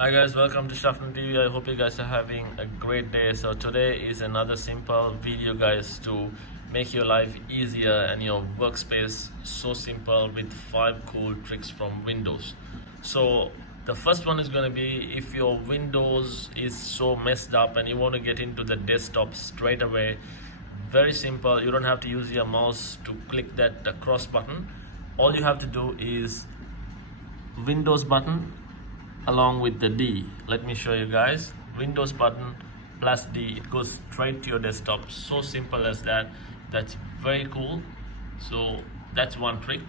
Hi guys, welcome to Shafnan TV. I hope you guys are having a great day. So today is another simple video guys to make your life easier and your workspace so simple with 5 cool tricks from Windows. So the first one is going to be if your Windows is so messed up and you want to get into the desktop straight away. Very simple. You don't have to use your mouse to click that cross button. All you have to do is Windows button along with the D. Let me show you guys. Windows button plus D, it goes straight to your desktop. So simple as that. That's very cool. So that's one trick.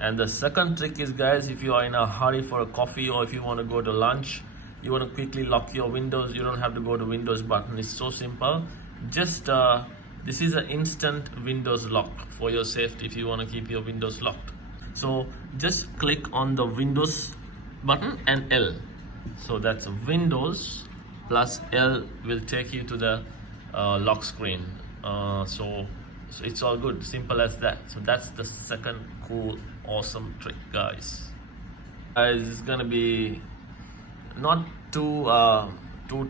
And the second trick is guys, if you are in a hurry for a coffee or if you want to go to lunch, you want to quickly lock your Windows, you don't have to go to Windows button. It's so simple. Just this is an instant Windows lock for your safety if you want to keep your Windows locked. So just click on the Windows button and L. So that's Windows plus L will take you to the lock screen. So it's all good, simple as that. So that's the second cool awesome trick guys. It's gonna be not too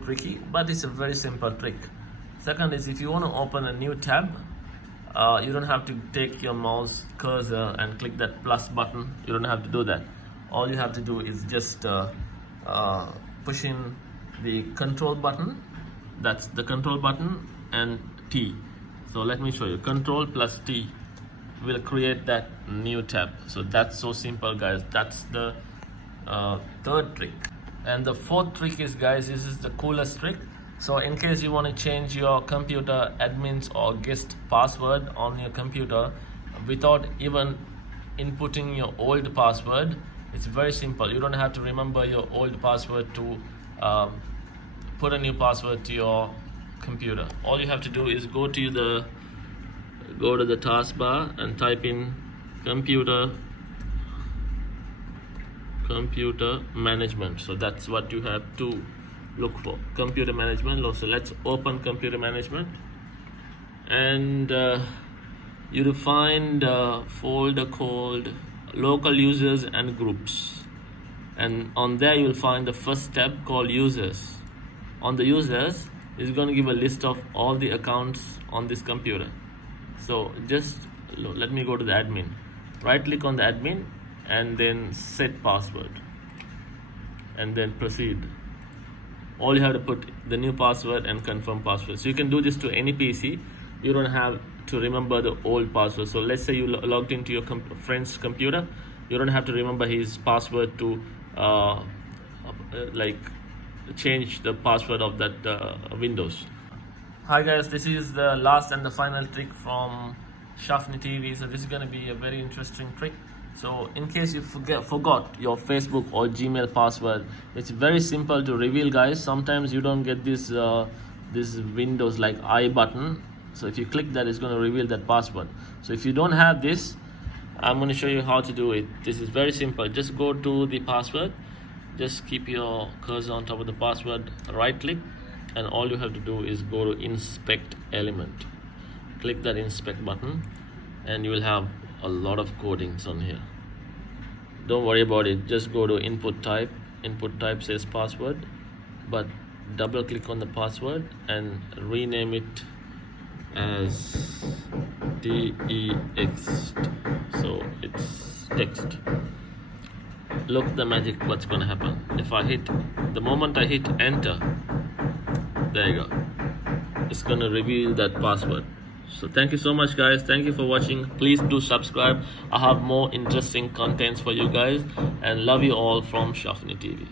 tricky, but it's a very simple trick. Second is if you want to open a new tab, you don't have to take your mouse cursor and click that plus button. You don't have to do that. All you have to do is just push in the control button. That's the control button and T. So let me show you. Control plus T will create that new tab. So that's so simple guys. That's the third trick. And the fourth trick is guys, this is the coolest trick. So in case you want to change your computer admins or guest password on your computer without even inputting your old password, it's very simple. You don't have to remember your old password to put a new password to your computer. All you have to do is go to the taskbar and type in computer management. So that's what you have to look for, computer management. So let's open computer management, and you will find a folder called local users and groups, and on there you will find the first tab called users. On the users is going to give a list of all the accounts on this computer. So just let me go to the admin, right click on the admin and then set password and then proceed. All you have to put the new password and confirm password. So you can do this to any PC. You don't have to remember the old password. So let's say you logged into your friend's computer. You don't have to remember his password to like change the password of that Windows. Hi guys, this is the last and the final trick from Shafni TV. So this is going to be a very interesting trick. So in case you forgot your Facebook or Gmail password, it's very simple to reveal guys. Sometimes you don't get this Windows like I button. So if you click that, it's going to reveal that password. So if you don't have this, I'm going to show you how to do it. This is very simple. Just go to the password, just keep your cursor on top of the password, right click, and all you have to do is go to inspect element. Click that inspect button and you will have a lot of codings on here. Don't worry about it, just go to input type. Input type says password, but double click on the password and rename it as text. So it's text. Look the magic, what's gonna happen. If I hit, the moment I hit enter, there you go, it's gonna reveal that password. So thank you so much guys, thank you for watching. Please do subscribe. I have more interesting contents for you guys, and love you all from Shafni TV.